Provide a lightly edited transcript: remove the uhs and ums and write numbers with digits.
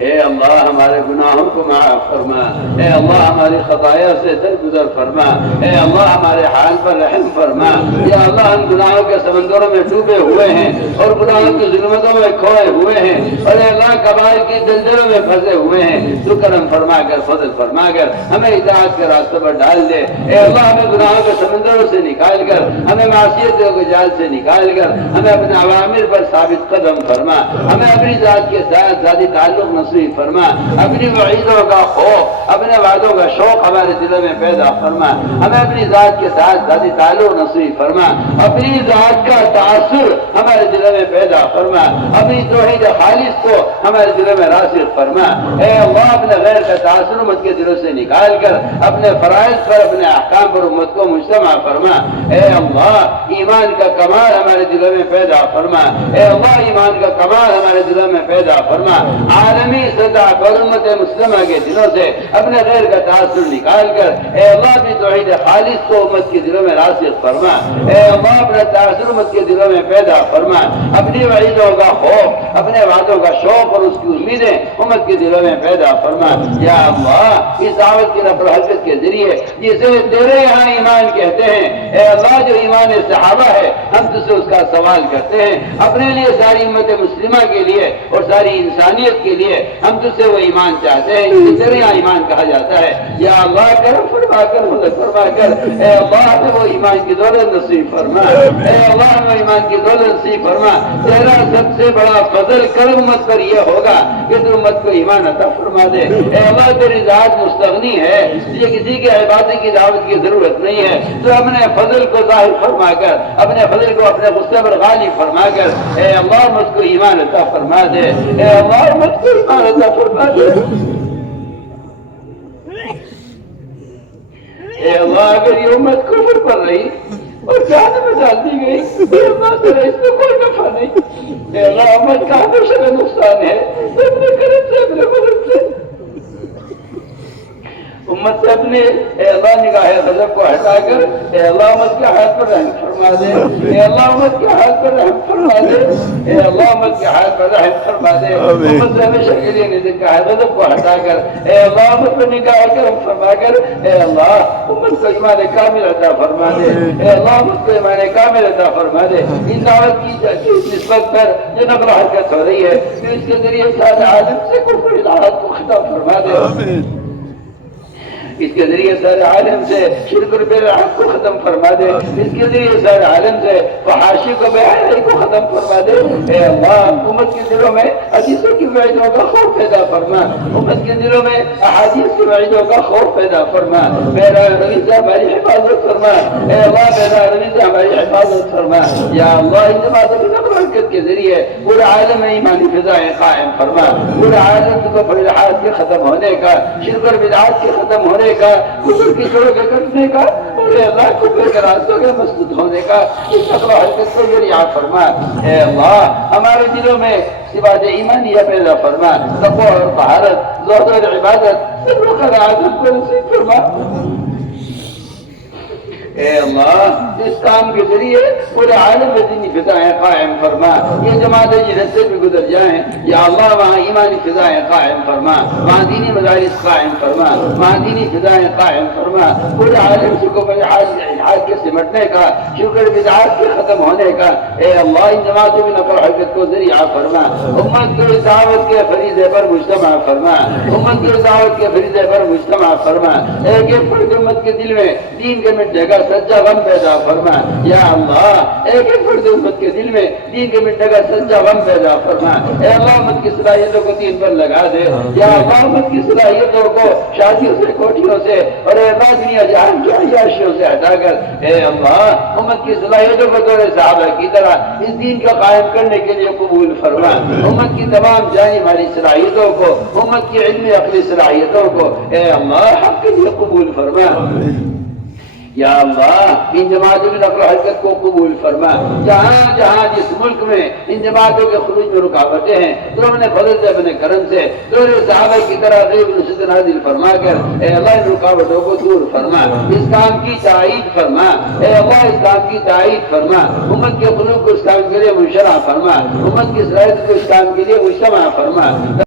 اے اللہ ہمارے گناہوں کو معاف فرما، اے اللہ ہماری خطایا سے درگزر فرما، اے اللہ ہمارے حال پر رحم فرما۔ یا اللہ ہم گناہوں کے سمندروں میں ڈوبے ہوئے ہیں اور گناہوں کی ظلمتوں میں کھوئے ہوئے ہیں، اور اے اللہ کبائر کی دلدلوں میں پھنسے ہوئے ہیں۔ تو کرم فرما کر، فضل فرما کر ہمیں اطاعت کے راستے پر ڈال دے۔ اے اللہ ہمیں گناہوں کے سمندروں سے نکال کر، ہمیں معصیتوں کے جال سے نکال کر ہمیں اپنے اوامر پر ثابت قدم فرما، ہمیں اپنی ذات کے ساتھ ذاتی تعلق نصیب فرما، اپنی وعیدوں کا خوف، اپنے وعدوں کا شوق ہمارے دلوں میں پیدا فرما، ہمیں اپنی ذات کے ساتھ ذاتی تعلق نصیب فرما، اپنی ذات کا تاثر ہمارے دلوں میں پیدا فرما، اپنی توحید خالص کو ہمارے دلوں میں راسخ فرما۔ اے اللہ اپنے غیر کا تاثر امت کے دلوں سے نکال کر اپنے فرائض پر، اپنے احکام پر امت کو مجتمع فرما۔ اے اللہ ایمان کا کمال ہمارے دلوں میں پیدا فرما، اے اللہ ایمان کا کمال ہمارے دلوں میں پیدا فرما۔ عالمی سطح پر امت مسلمہ کے دلوں سے اپنے غیر کا تاثر نکال کر اے اللہ اپنی توحید خالص کو امت کے دلوں میں راسخ فرما۔ اے اللہ اپنا تاثر امت کے دلوں میں پیدا فرما، اپنی وعیدوں کا خوف، اپنے وعدوں کا شوق اور اس کی امیدیں امت کے دلوں میں پیدا فرما۔ یا اللہ اس دعوت کی نقل و حرکت کے ذریعے جسے تیرے یہاں ایمان کہتے ہیں، اے اللہ جو ایمان صحابہ ہے ہم تجھ سے اس کا سوال کرتے ہیں، اپنے لیے ساری امت مسلمہ کے لیے اور ساری انسانیت کے لیے ہم تجھ سے وہ ایمان چاہتے ہیں جسے تیرے یہاں ایمان کہا جاتا ہے۔ یا اللہ کرم فرما کر، مدد فرما کر اے اللہ ہمیں وہ ایمان کی دولت نصیب فرما، اے اللہ ہمیں ایمان کی دولت نصیب فرما۔ تیرا سب سے بڑا فضل کرم امت پر یہ ہوگا کہ تو امت کو ایمان عطا فرما دے۔ اے اللہ تیری ذات مستغنی ہے، تجھے کسی کے عبادت کی دعوت کی ضرورت نہیں ہے، تو اپنے فضل کو ظاہر فرما کر، اپنے فضل کو اپنے غصے پر غالب فرما کر اے اللہ امت کو ایمان عطا فرما دے، اے اللہ امت کو ایمان عطا فرما دے۔ اے اللہ اگر یہ امت کفر پر رہی اور جہنم میں ڈال دی گئی، اے اللہ تیرا اس میں کوئی نفع نہیں۔ اے اللہ امت کا ہمیشہ کا نقصان ہے، تو اپنے کرم سے، اپنے مدد سے امت سے اپنے اے اللہ نگاہ غضب کو ہٹا کر اے اللہ امت کے حال پر رحم فرما دے، اے اللہ امت کے حال پر رحم فرما دے، اے اللہ امت کے حال پر رحم فرما دے۔ امت سے ہمیشہ کے لیے نگاہ غضب کو ہٹا کر اے اللہ امت پر نگاہ کرم فرما کر اے اللہ امت کو ایمان کامل عطا فرما دے، اے اللہ امت کو ایمان کامل عطا فرما دے۔ اس دعوت کی نسبت پر جو نقل و حرکت ہو رہی ہے تو اس کے ذریعے سارے عالم سے کفر الہات کو ختم فرما دے، اس کے ذریعے سارے عالم سے شرک اور بدعت کو ختم فرما دے، اس کے ذریعے سارے عالم سے فحاشی کو بے حیائی کو ختم فرما دے۔ اے اللہ امت کے دلوں میں حدیثوں کی وعیدوں کا خوف پیدا فرما، امت کے دلوں میں احادیث کی وعیدوں کا خوف پیدا فرما۔ میرا نبی سے ہماری حفاظت فرما، اے اللہ میرا نبی سے ہماری حفاظت فرما۔ یا اللہ ان جماعتوں کی نقل و حرکت کے ذریعے پورے عالم میں ایمانی فضائیں قائم فرما، پورے عالم کو الحاد کے ختم ہونے کا، شرک اور بدعات کے ختم ہونے کا، کفر کی جڑوں کے کٹنے کا اور اے اللہ کفر کے راستوں کے مسدود ہونے کا اس نقل و حرکت کو ذریعہ فرما۔ اے اللہ ہمارے دلوں میں صفات ایمانیہ پیدا فرما، تقوی اور طہارت، زہد اور عبادت، صبر و قناعت کو نصیب فرما۔ اے اللہ اس کام کے ذریعے پورے عالم میں دینی فضائیں قائم فرما، یہ جماعتیں جنہیں سے بھی گزر جائیں یا اللہ وہاں ایمانی فضائیں قائم فرما، وہاں دینی مدارس قائم فرما، وہاں دینی فضائیں قائم فرما، پورے عالم سے کو الحاد کے سمٹنے کا، شرک بدعات کے ختم ہونے کا اے اللہ ان جماعتوں کی نقل و حرکت کو ذریعہ فرما۔ امت کو دعوت کے فریضے پر مجتمع فرما، امت کو دعوت کے فریضے پر مجتمع فرما۔ ایک ایک فرد امت کے دل میں دین کے مٹنے کا سچا غم پیدا فرما۔ یا اللہ ایک ایک فرد امت کے دل میں دین کے مٹنے کا سچا غم پیدا فرما۔ اے اللہ امت کی صلاحیتوں کو دین پر لگا دے، یا اللہ امت کی صلاحیتوں کو شادیوں سے، کوٹھیوں سے اور اے اللہ دنیا جہان کی عیاشیوں سے ہٹا کر اے اللہ امت کی صلاحیتوں کو دور صحابہ کی طرح اس دین کا قائم کرنے کے لیے قبول فرما۔ امت کی تمام جانی مالی صلاحیتوں کو، امت کی علمی عقلی صلاحیتوں کو اے اللہ حق کے لیے قبول فرما۔ یا اللہ ان جماعتوں کی نقل و حرکت کو قبول فرما، جہاں جہاں جس ملک میں ان جماعتوں کے خروج میں رکاوٹیں ہیں تو ہم نے فضل سے، اپنے کرم سے دور صحابہ کی طرح غیب نصرت نازل فرما کر اے اللہ ان رکاوٹوں کو دور فرما، اس کام کی تائید فرما۔ اے اللہ اس کام کی تائید فرما، امت کے قلوب کو اس کام کے لیے منشرح فرما، امت کی صلاحیت کو اس کام کے لیے مجتمع فرما۔